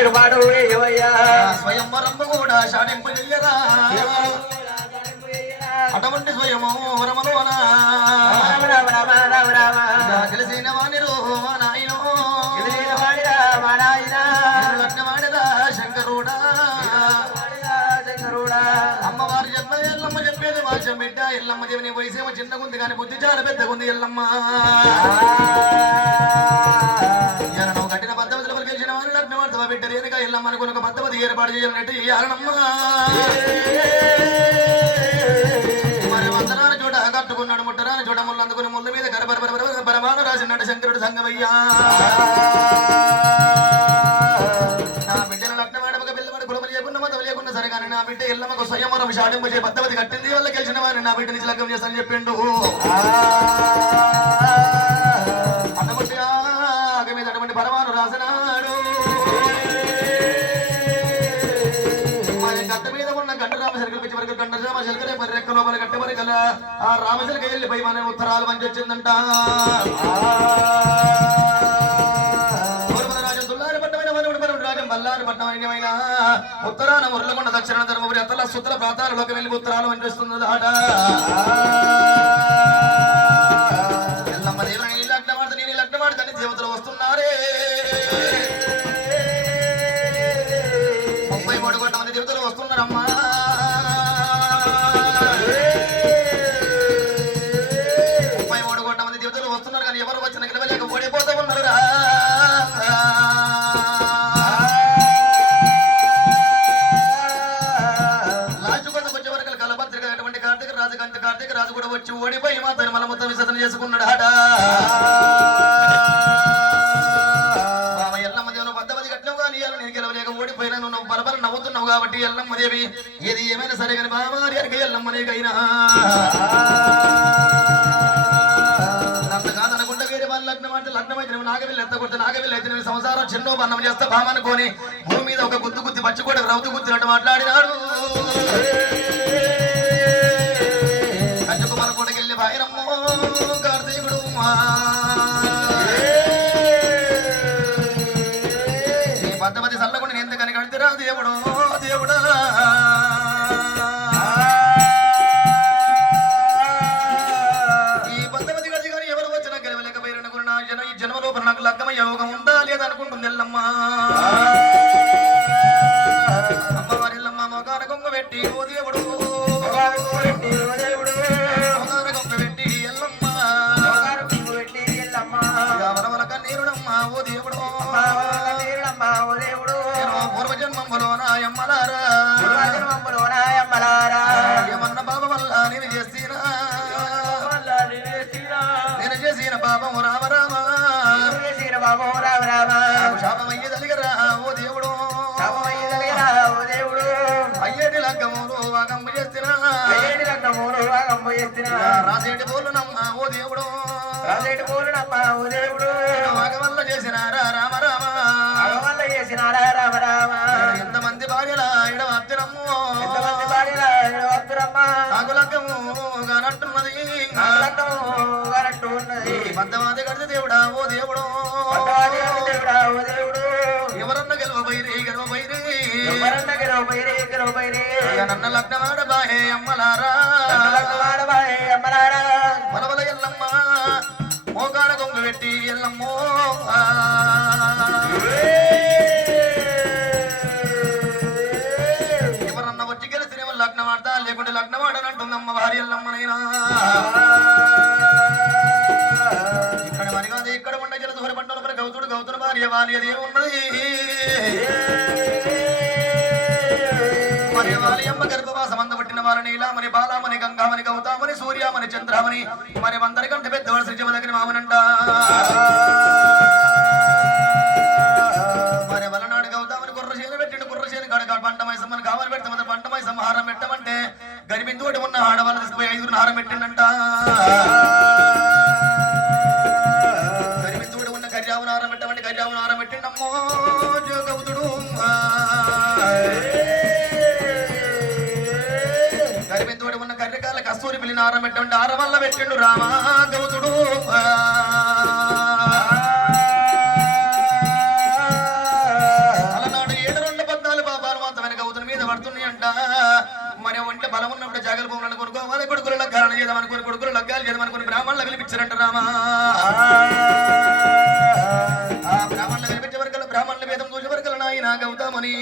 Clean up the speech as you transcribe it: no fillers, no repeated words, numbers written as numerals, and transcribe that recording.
ఏర్పాటు స్వయంవరం కూడా షాడింపు చెయ్యరా అటువంటి స్వయము వరమలోన తెలిసిన వాణి లగ్నమాడిదా శంకరుడా అమ్మవారి జన్మ ఎల్లమ్మ చెప్పేది వాచ్యం బిడ్డ ఎల్లమ్మ దేవిని వయసేమో చిన్నగుంది కానీ బుద్ధి చాలా పెద్దగుంది ఎల్లమ్మ నువ్వు కట్టిన పద్ధతుల గెలిచిన వారు లగ్నమాడతావా బిడ్డ రేనుక ఎల్లమ్మ అనుకున్న ఒక పద్ధతి ఏర్పాటు చేయాలంటే ఇయ్యాలనమ్మా కట్టుకున్నాడు ముట్టరాని చూడ ముళ్ళు అందుకుని ముళ్ళ మీద పరమాను రాసినాడు శంకరుడు సంగమయ్యా నా బిడ్డను లగ్నమాడమక పిల్లవాడు కులము లేకుండా మతం లేకుండా సరే కానీ నా బిడ్డ ఎల్లమ్మకు స్వయంవరం షాడింపజే పద్ధతి కట్టింది వల్ల గెలిచిన వారిని నా బిడ్డ నుంచి లగ్నం చేస్తానని చెప్పిండు అటువంటి మీద అటువంటి పరమాను రాసినాడు గడ్డ మీద ఉన్న గడ్డ రామశల్కలు పిచ్చి వరకు గంట రామశల్కలే మరి రెక్క లోపల గట్ట వరకు ఆ రామశల్క వెళ్ళి పై మన ఉత్తరాలు మంచి వచ్చిందంట రాజం తుల్లారి పట్టమైన మనుడు రాజం బల్లారి పట్టమైన ఉత్తరాన మురళకొండ దక్షిణ ధర్మపురి అతల సుతల ప్రాంతాలలోకి వెళ్ళి ఉత్తరాలు మంచి వస్తుంది ఆట ఎల్లమ్మ దేవుని నీ లగ్నమాడతా నేను లగ్నమాడతాని దేవతలు వస్తున్నారే 33 కోట్ల మంది దేవతలు వస్తున్నారమ్మా రాజు కూడా వచ్చి ఓడిపోయి మాత్రం మళ్ళీ మొత్తం విసర్జన చేసుకున్నాడు ఆట ఎల్లమ్మ దేవుని పద్ధతి కట్టినావు కానీ నేను గెలవలేక ఓడిపోయినా నువ్వు బలబల నవ్వుతున్నావు కాబట్టి ఎల్లమ్మ దేవి ఏది ఏమైనా సరే కానీ బాబారి అడిగి ఎల్లమ్మ నీకైనా నన్ను కాదనుకుంటే వేరే వాళ్ళు లగ్నం అంటే లగ్నం అయితే నాగవిల్లు ఎత్తకొడితే నాగవిల్లు అయితే నేను సంసారం చిన్నో బన్నం చేస్తా బామనుకొని భూమి మీద ఒక గుద్దు గుద్ది పచ్చి కూడా రౌతు గుద్దినట్టు మాట్లాడినాడు కార్తీకుడు నీ పద్ధతి చల్లకుండా ఎందుకని కడితేరా దేవుడు దేవుడా ఈ పద్ధతి కడిచి కానీ ఎవరు వచ్చినా గెలవలేకపోయిన నా జన ఈ జన్మలోపల నాకు లగ్గమ యోగం ఉందా లేదనుకుంటుంది ఎల్లమ్మ అమ్మవారి ఎల్లమ్మ మొగాన కొంగ పెట్టి ఓ దేవుడు పూర్వజన్మములో నాయమ్మలారా ఏమన్న పాపం వల్ల నేను చేసిన పాపము రామ రామ శాపమయ్య తలిగరా ఓ దేవుడు అయ్యేటి లగ్గములు వాగంబు చేస్తున్నా రాసేటి పోలునమ్మ ఓ దేవుడు వాగవల్ల చేసినారా రామ ఎంతమంది భార్యల ఇడవత్తిరమ్ము నాకు లగ్గము గానట్టున్నది మద్దవాది కడితే దేవుడా ఓ దేవుడు ఎవరన్నా గెలవబైరి నన్న లగ్నమాడ బాహే అమ్మలారా మనవల ఎల్లమ్మ మోగాన కొంగు పెట్టి ఎల్లమ్మో ఎవరన్నా వచ్చి గెలిచిన లగ్నం ఆడతా లేకుంటే లగ్నం ఆడనంటుందమ్మ భార్య ఎల్లమ్మనైనా ఇక్కడ మరి కాదు ఇక్కడ ఉండ జల దూర పంటల మరి గౌతుడు భార్య వాలి అది ఉన్నది మరి వాలి అమ్మ గర్భవాస మంద పట్టిన వారిని ఇలా మరి బాలామని గంగామని గౌతామని సూర్యామని చంద్రామని మరి అందరికంటే పెద్దవాడు శ్రీజమ దగ్గర మామనంట మరి వలనాడు గౌతామని కుర్రశేను పెట్టిండు కుర్రశేను కాడ పంట మైసమ్మని కావాలి పెడతామని పంట మైసమ్మ హారం పెట్టమంటే గరిబిందోటి ఉన్న ఆడవాళ్ళు తీసుకుపోయి 5 హారం పెట్టిండంట గరిబిందోటి ఉన్న కర్యావును హారం పెట్టమంటే కర్యావును హారం పెట్టిండమ్మో గౌతుడు గరిబిందోటి ఉన్న కర్రకాల కస్తూరి పిల్లిన హారం పెట్టమంటే హారం వల్ల పెట్టిండు రామా గౌతుడు అలనాడు అంట మరి ఒంటి బలం ఉన్నప్పుడు జాగల భూములను కొనుక్కోవాలి కొడుకులు లగ్గాలను చేద్దామనుకుని కొడుకులు లగ్గాలు చేద్దామనుకుని బ్రాహ్మణులు పిలిపించారంట రామా ఆ బ్రాహ్మణులు పిలిపించే వరకు బ్రాహ్మణుల వేదం చూసే వరకు నాయన గౌతమని